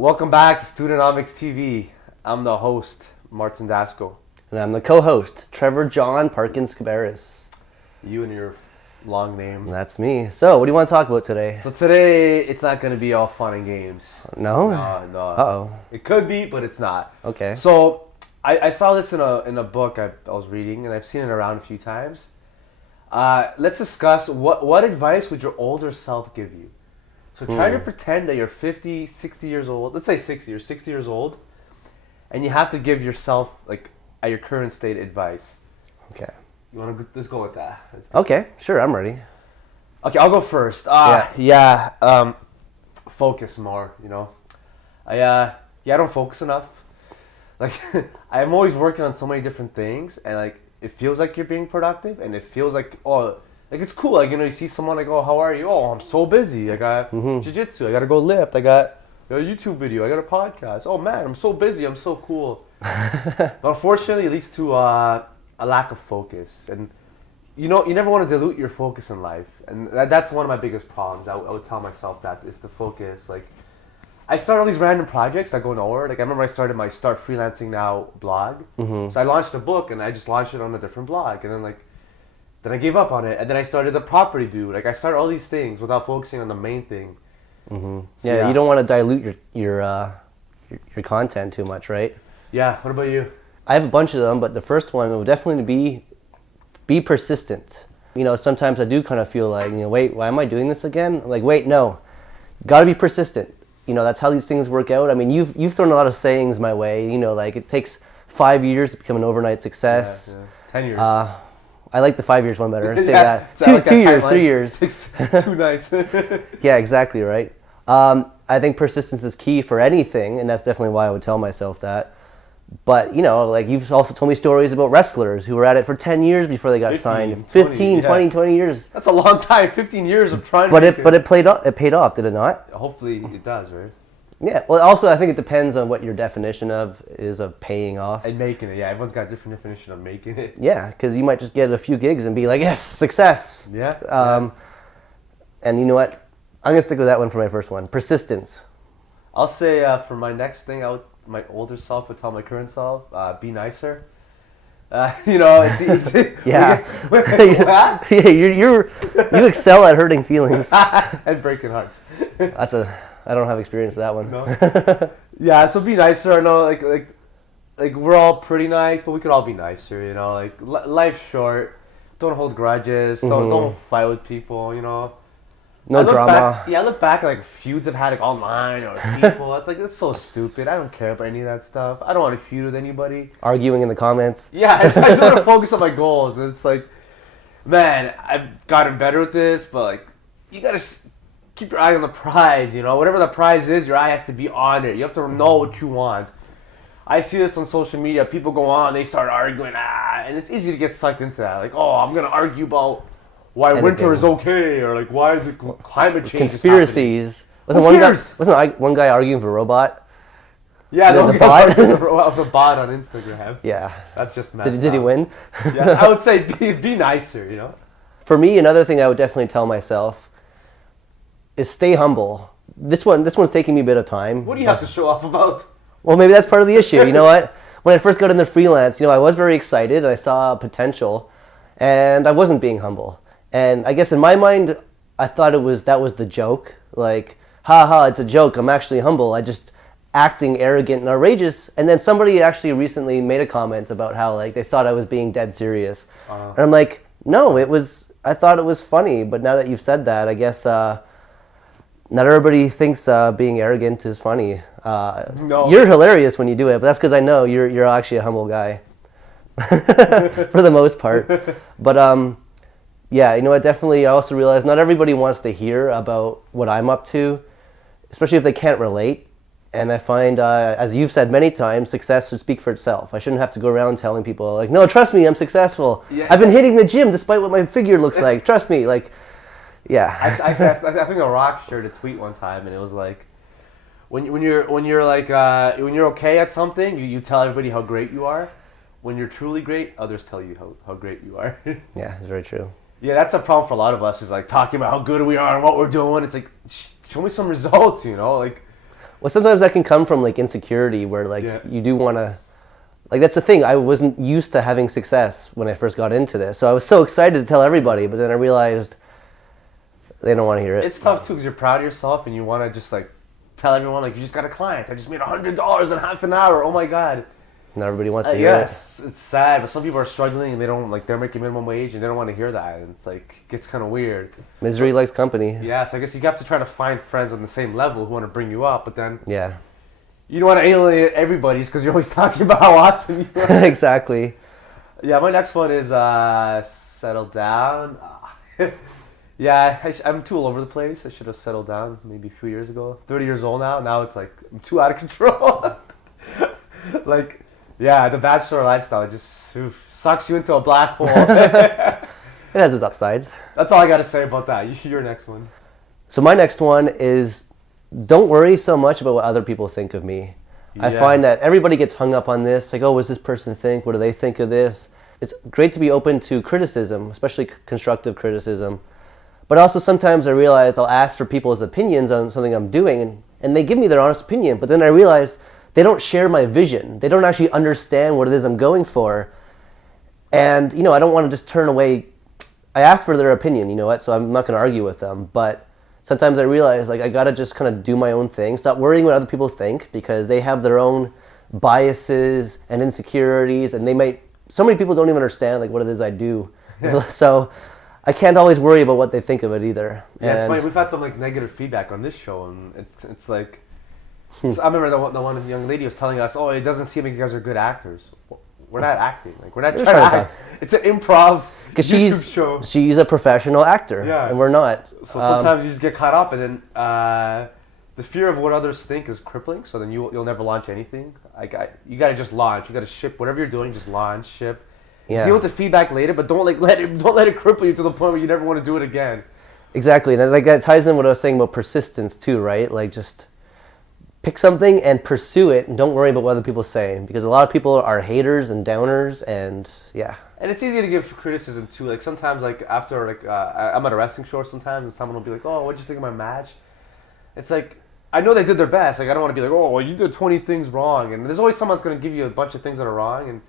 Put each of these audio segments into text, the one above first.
Welcome back to Studenomics TV. I'm the host, Martin Dasco. And I'm the co-host, Trevor John Parkins Cabarrus. You and your long name. That's me. So, what do you want to talk about today? So today, it's not going to be all fun and games. No? No. Uh-oh. It could be, but it's not. Okay. So, I saw this in a book I was reading, and I've seen it around a few times. Let's discuss what advice would your older self give you? So try to pretend that you're 50, 60 years old. Let's say 60 or 60 years old. And you have to give yourself, like, at your current state, advice. Okay. You want to let's go with that. Okay, sure, I'm ready. Okay, I'll go first. Focus more, you know. I don't focus enough. Like, I'm always working on so many different things, and, like, it feels like you're being productive, and it feels like, like, it's cool. Like, you know, you see someone, like, oh, how are you? Oh, I'm so busy. I got jiu-jitsu. I got to go lift. I got a YouTube video. I got a podcast. Oh, man, I'm so busy. I'm so cool. But unfortunately, it leads to a lack of focus. And, you know, you never want to dilute your focus in life. And that's one of my biggest problems. I would tell myself that is the focus. Like, I start all these random projects that go nowhere. Like, I remember I started my Start Freelancing Now blog. So I launched a book, and I just launched it on a different blog. And then, then I gave up on it, and then I started the property dude. Like, I started all these things without focusing on the main thing. So, yeah, you don't want to dilute your content too much, right? Yeah. What about you? I have a bunch of them, but the first one would definitely be persistent. You know, sometimes I do kind of feel like, you know, wait, why am I doing this again? Like, wait, no, got to be persistent. You know, that's how these things work out. I mean, you've thrown a lot of sayings my way. You know, like, it takes 5 years to become an overnight success. Yeah. 10 years. I like the 5 years one better. Say Yeah, that. Two years, 3 years. 2 nights. Yeah, exactly right. I think persistence is key for anything, and that's definitely why I would tell myself that. But, you know, like, you've also told me stories about wrestlers who were at it for 10 years before they got signed. 20 years. That's a long time. 15 years of trying but it paid off, did it not? Hopefully it does, right? Yeah. Well, also, I think it depends on what your definition of paying off. And making it, yeah. Everyone's got a different definition of making it. Yeah, because you might just get a few gigs and be like, yes, success. Yeah. And you know what? I'm going to stick with that one for my first one. Persistence. I'll say for my next thing, my older self would tell my current self, be nicer. You know, it's yeah. You excel at hurting feelings. And breaking hearts. I don't have experience with that one. No? Yeah, so be nicer. I know, like we're all pretty nice, but we could all be nicer, you know? Like, life's short. Don't hold grudges. Don't fight with people, you know? No drama. I look back at, like, feuds I've had, like, online or people. It's like, it's so stupid. I don't care about any of that stuff. I don't want to feud with anybody. Arguing in the comments. Yeah, I just want to focus on my goals. And it's like, man, I've gotten better with this, but, like, you got to keep your eye on the prize, you know? Whatever the prize is, your eye has to be on it. You have to know what you want. I see this on social media. People go on, they start arguing, and it's easy to get sucked into that. Like, oh, I'm going to argue about why winter is okay, or, like, why the climate change conspiracies. Is happening. Wasn't one guy arguing for a robot? Yeah, the bot of the bot on Instagram. Yeah, that's just messed up. Did he win? Yeah, I would say be nicer, you know. For me, another thing I would definitely tell myself is stay humble. This one's taking me a bit of time. What do you have to show off about? Well, maybe that's part of the issue. You know what? When I first got into freelance, you know, I was very excited and I saw potential, and I wasn't being humble. And I guess in my mind, I thought that was the joke. Like, ha, it's a joke. I'm actually humble. I just acting arrogant and outrageous. And then somebody actually recently made a comment about how, like, they thought I was being dead serious. And I'm like, no, I thought it was funny. But now that you've said that, I guess not everybody thinks being arrogant is funny. No. You're hilarious when you do it, but that's because I know you're actually a humble guy for the most part. But yeah, you know what, definitely I also realize not everybody wants to hear about what I'm up to, especially if they can't relate. And I find, as you've said many times, success should speak for itself. I shouldn't have to go around telling people, like, no, trust me, I'm successful. Yeah. I've been hitting the gym despite what my figure looks like. Trust me, like, yeah. I think a rock shared a tweet one time, and it was like, when you're okay at something, you tell everybody how great you are. When you're truly great, others tell you how great you are. Yeah, it's very true. Yeah, that's a problem for a lot of us, is, like, talking about how good we are and what we're doing. It's like, show me some results, you know? Like, Well, sometimes that can come from like insecurity, where like you do want to, like that's the thing. I wasn't used to having success when I first got into this, so I was so excited to tell everybody, but then I realized they don't want to hear it. It's tough too because you're proud of yourself and you want to just like tell everyone like you just got a client. I just made $100 in half an hour. Oh my god. Not everybody wants to hear yes, it's sad, but some people are struggling and they don't like they're making minimum wage and they don't want to hear that. And it's like it gets kind of weird. Misery likes company. Yeah, so I guess you have to try to find friends on the same level who want to bring you up, but then you don't want to alienate everybody because you're always talking about how awesome you are. Exactly. Yeah, my next one is settle down. I'm too all over the place. I should have settled down maybe a few years ago. 30 years old now. Now it's like I'm too out of control. Like, yeah, the bachelor lifestyle just sucks you into a black hole. It has its upsides. That's all I got to say about that. Your next one. So my next one is don't worry so much about what other people think of me. Yeah. I find that everybody gets hung up on this. Like, oh, what does this person think? What do they think of this? It's great to be open to criticism, especially constructive criticism. But also sometimes I realize I'll ask for people's opinions on something I'm doing, and they give me their honest opinion. But then I realize they don't share my vision. They don't actually understand what it is I'm going for. And, I don't want to just turn away. I asked for their opinion, so I'm not going to argue with them. But sometimes I realize, like, I got to just kind of do my own thing. Stop worrying what other people think because they have their own biases and insecurities. And so many people don't even understand, like, what it is I do. So I can't always worry about what they think of it either. Yeah, it's funny. We've had some, like, negative feedback on this show. And it's like... I remember the one young lady was telling us, "Oh, it doesn't seem like you guys are good actors." We're not acting. Like we're not trying to act. It's an improv YouTube show. She's a professional actor, and we're not. So sometimes you just get caught up, and then the fear of what others think is crippling. So then you'll never launch anything. You gotta just launch. You gotta ship whatever you're doing. Just launch, ship. Yeah. Deal with the feedback later, but don't let it cripple you to the point where you never want to do it again. Exactly, and like that ties in what I was saying about persistence too, right? Like just pick something and pursue it, and don't worry about what other people say, because a lot of people are haters and downers, and yeah. And it's easy to give criticism too. Like sometimes, like after I'm at a wrestling show sometimes, and someone will be like, "Oh, what'd you think of my match?" It's like I know they did their best. Like I don't want to be like, "Oh, well, you did 20 things wrong," and there's always someone's going to give you a bunch of things that are wrong. And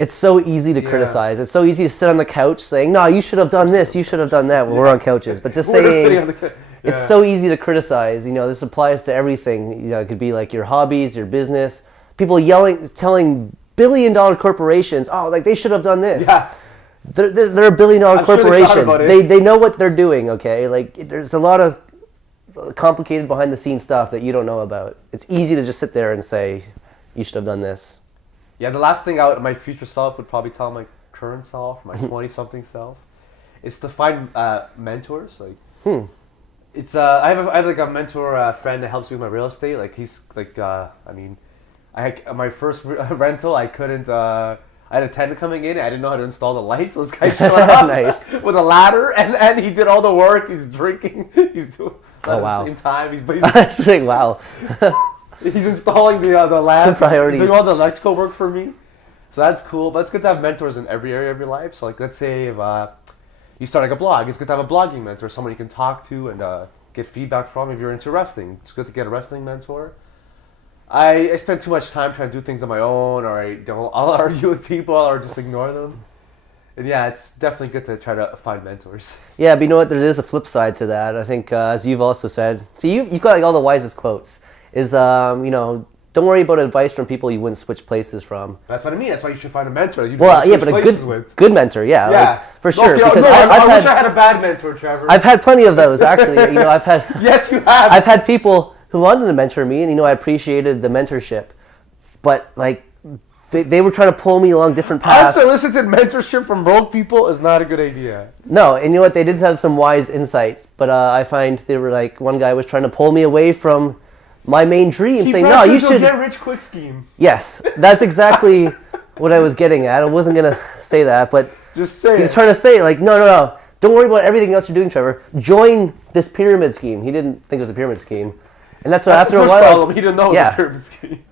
it's so easy to criticize. It's so easy to sit on the couch saying, "No, you should have done this. You should have done that." Well, we're on couches, but just saying. It's so easy to criticize. This applies to everything. It could be like your hobbies, your business. People telling billion-dollar corporations, "Oh, like they should have done this." Yeah, they're a billion-dollar corporation. They know what they're doing. Okay, like there's a lot of complicated behind-the-scenes stuff that you don't know about. It's easy to just sit there and say, "You should have done this." Yeah, the last thing my future self would probably tell my current self, my 20-something self, is to find mentors. Like. It's I have like a mentor friend that helps me with my real estate. Like he's like my first rental I couldn't I had a tenant coming in. I didn't know how to install the lights. So this guy showed up nice. With a ladder and he did all the work. He's drinking. He's doing at the same time. That's like wow. He's installing the lamp. Priorities. Doing all the electrical work for me. So that's cool. But it's good to have mentors in every area of your life. So like let's say if you start like a blog, it's good to have a blogging mentor, someone you can talk to and get feedback from. If you're into wrestling, it's good to get a wrestling mentor. I spend too much time trying to do things on my own, or I'll argue with people or just ignore them. And yeah, it's definitely good to try to find mentors. Yeah, but you know what? There is a flip side to that. I think, as you've also said, so you've got like all the wisest quotes. Is don't worry about advice from people you wouldn't switch places from. That's what I mean. That's why you should find a mentor. But a good mentor, yeah. Like, for sure. I wish I had a bad mentor, Trevor. I've had plenty of those, actually. I've had. Yes, you have. I've had people who wanted to mentor me, and I appreciated the mentorship, but like they were trying to pull me along different paths. Unsolicited mentorship from broke people is not a good idea. No, and you know what? They did have some wise insights, but I find they were like one guy was trying to pull me away from my main dream, saying, "No, you should get rich quick scheme." Yes, that's exactly what I was getting at. I wasn't gonna say that, but just say he was trying to say, like, no, don't worry about everything else you're doing, Trevor. Join this pyramid scheme. He didn't think it was a pyramid scheme, and that's what after a while. He didn't know it was a pyramid scheme.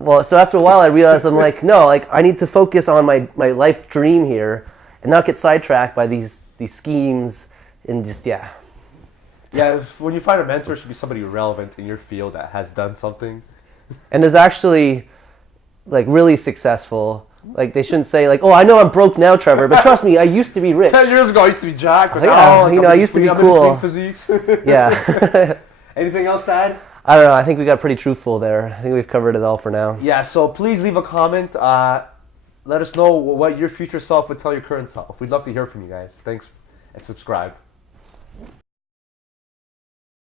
Well, so after a while, I realized I'm like, no, like I need to focus on my life dream here, and not get sidetracked by these schemes and just Yeah, when you find a mentor, it should be somebody relevant in your field that has done something. And is actually like really successful. Like they shouldn't say like, oh, I know I'm broke now, Trevor, but trust me, I used to be rich. 10 years ago, I used to be jacked, but Yeah, now, like, you know, I used to be I'm cool. in between physiques. Yeah. Anything else to add? I don't know. I think we got pretty truthful there. I think we've covered it all for now. Yeah, so please leave a comment. Let us know what your future self would tell your current self. We'd love to hear from you guys. Thanks, and subscribe.